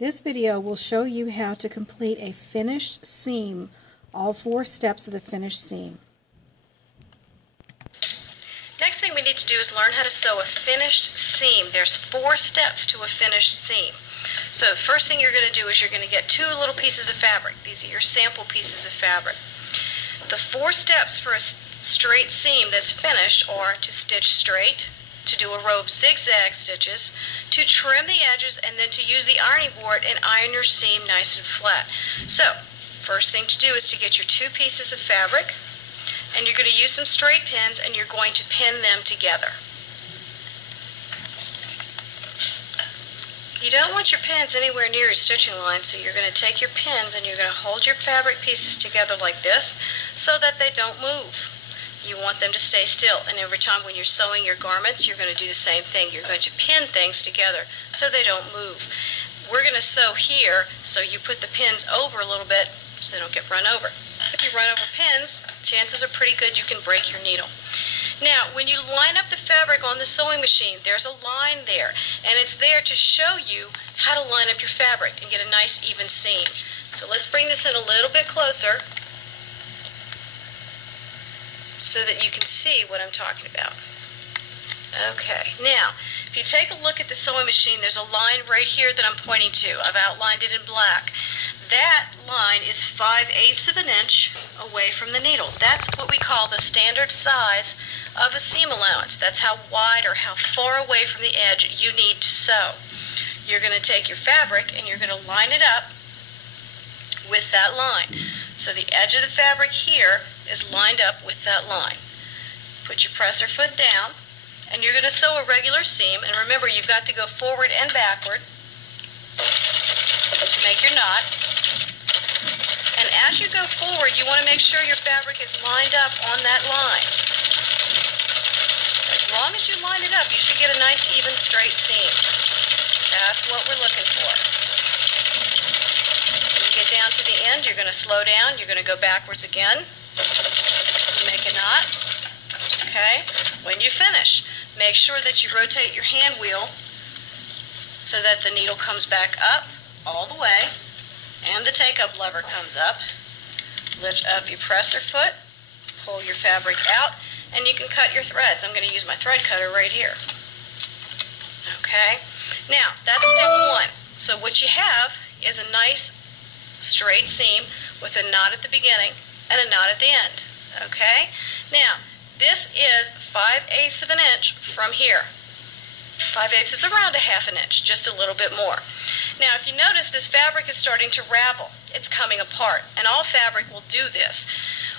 This video will show you how to complete a finished seam, all 4 steps of the finished seam. Next thing we need to do is learn how to sew a finished seam. There's 4 steps to a finished seam. So the first thing you're going to do is you're going to get 2 little pieces of fabric. These are your sample pieces of fabric. The 4 steps for a straight seam that's finished are to stitch straight, to do a row of zigzag stitches, to trim the edges, and then to use the ironing board and iron your seam nice and flat. So, first thing to do is to get your 2 pieces of fabric, and you're going to use some straight pins, and you're going to pin them together. You don't want your pins anywhere near your stitching line, so you're going to take your pins and you're going to hold your fabric pieces together like this so that they don't move. You want them to stay still, and every time when you're sewing your garments, you're going to do the same thing. You're going to pin things together so they don't move. We're going to sew here, so you put the pins over a little bit so they don't get run over. If you run over pins, chances are pretty good you can break your needle. Now, when you line up the fabric on the sewing machine, there's a line there, and it's there to show you how to line up your fabric and get a nice even seam. So let's bring this in a little bit closer so that you can see what I'm talking about. Okay, now, if you take a look at the sewing machine, there's a line right here that I'm pointing to. I've outlined it in black. That line is 5/8 of an inch away from the needle. That's what we call the standard size of a seam allowance. That's how wide or how far away from the edge you need to sew. You're going to take your fabric and you're going to line it up with that line. So the edge of the fabric here is lined up with that line. Put your presser foot down, and you're going to sew a regular seam, and remember you've got to go forward and backward to make your knot. And as you go forward, you want to make sure your fabric is lined up on that line. As long as you line it up, you should get a nice even straight seam. That's what we're looking for. When you get down to the end, you're going to slow down, you're going to go backwards again. Make a knot. Okay? When you finish, make sure that you rotate your hand wheel so that the needle comes back up all the way and the take-up lever comes up. Lift up your presser foot, pull your fabric out, and you can cut your threads. I'm going to use my thread cutter right here. Okay? Now, that's step 1. So what you have is a nice straight seam with a knot at the beginning and a knot at the end. Okay? Now, this is 5/8 of an inch from here. 5/8 is around a half an inch, just a little bit more. Now, if you notice, this fabric is starting to ravel. It's coming apart, and all fabric will do this.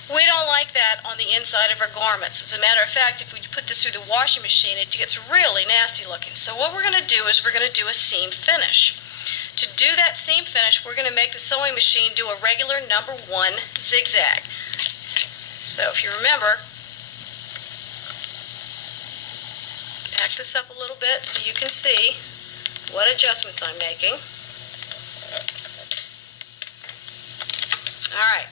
We don't like that on the inside of our garments. As a matter of fact, if we put this through the washing machine, it gets really nasty looking. So what we're going to do is we're going to do a seam finish. To do that seam finish, we're going to make the sewing machine do a regular number 1 zigzag. So if you remember, back this up a little bit so you can see what adjustments I'm making. Alright,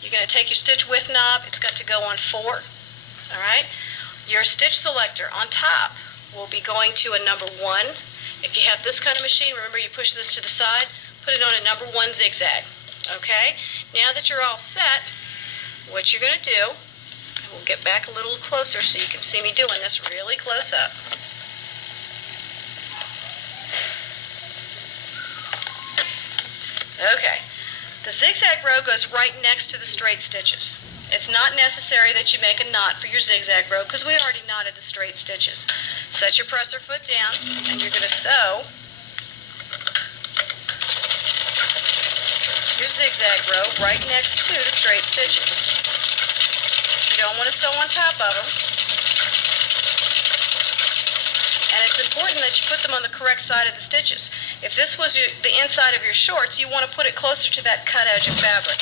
you're going to take your stitch width knob, it's got to go on 4. Alright, your stitch selector on top will be going to a number 1. If you have this kind of machine, remember you push this to the side, put it on a number 1 zigzag. Okay, now that you're all set, what you're going to do, and we'll get back a little closer so you can see me doing this really close up. Okay, the zigzag row goes right next to the straight stitches. It's not necessary that you make a knot for your zigzag row because we already knotted the straight stitches. Set your presser foot down and you're going to sew your zigzag row right next to the straight stitches. You don't want to sew on top of them. And it's important that you put them on the correct side of the stitches. If this was the inside of your shorts, you want to put it closer to that cut edge of fabric.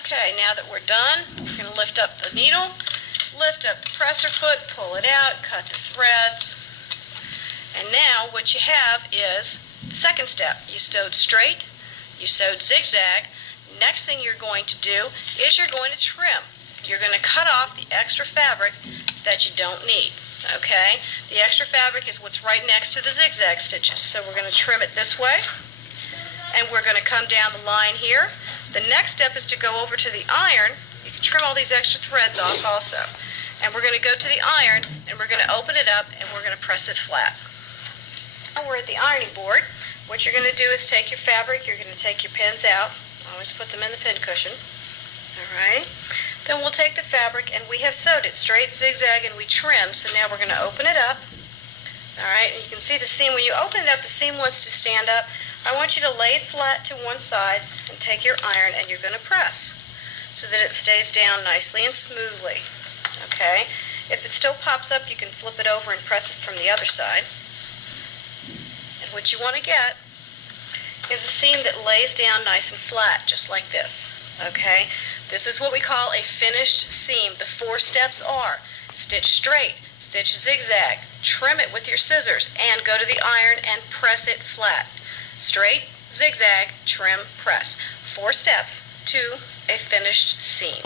Okay, now that we're done, we're going to lift up the needle, lift up the presser foot, pull it out, cut the threads. And now what you have is the second step. You sewed straight, you sewed zigzag. Next thing you're going to do is you're going to trim. You're going to cut off the extra fabric that you don't need. Okay, the extra fabric is what's right next to the zigzag stitches. So we're going to trim it this way, and we're going to come down the line here. The next step is to go over to the iron. You can trim all these extra threads off also. And we're going to go to the iron, and we're going to open it up, and we're going to press it flat. Now we're at the ironing board. What you're going to do is take your fabric, you're going to take your pins out. Always put them in the pin cushion. All right. Then we'll take the fabric, and we have sewed it straight, zigzag, and we trimmed. So now we're going to open it up. All right, and you can see the seam. When you open it up, the seam wants to stand up. I want you to lay it flat to one side and take your iron, and you're going to press so that it stays down nicely and smoothly. Okay? If it still pops up, you can flip it over and press it from the other side. And what you want to get is a seam that lays down nice and flat, just like this. Okay? This is what we call a finished seam. The 4 steps are stitch straight, stitch zigzag, trim it with your scissors, and go to the iron and press it flat. Straight, zigzag, trim, press. 4 steps to a finished seam.